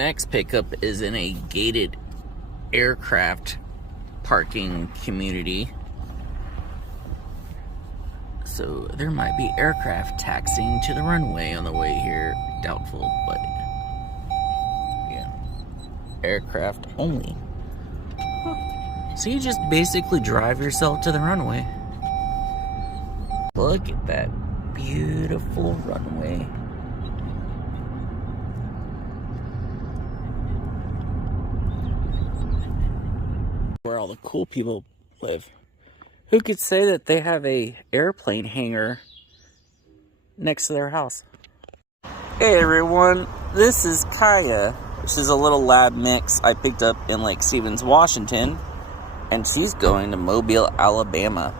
next pickup is in a gated aircraft parking community. So there might be aircraft taxiing to the runway on the way here. Doubtful, but yeah. Aircraft only. So you just basically drive yourself to the runway. Look at that beautiful runway. Where all the cool people live. Who could say that they have a airplane hangar next to their house? Hey everyone, this is Kaya. This is a little lab mix I picked up in Lake Stevens, Washington, and she's going to Mobile, Alabama.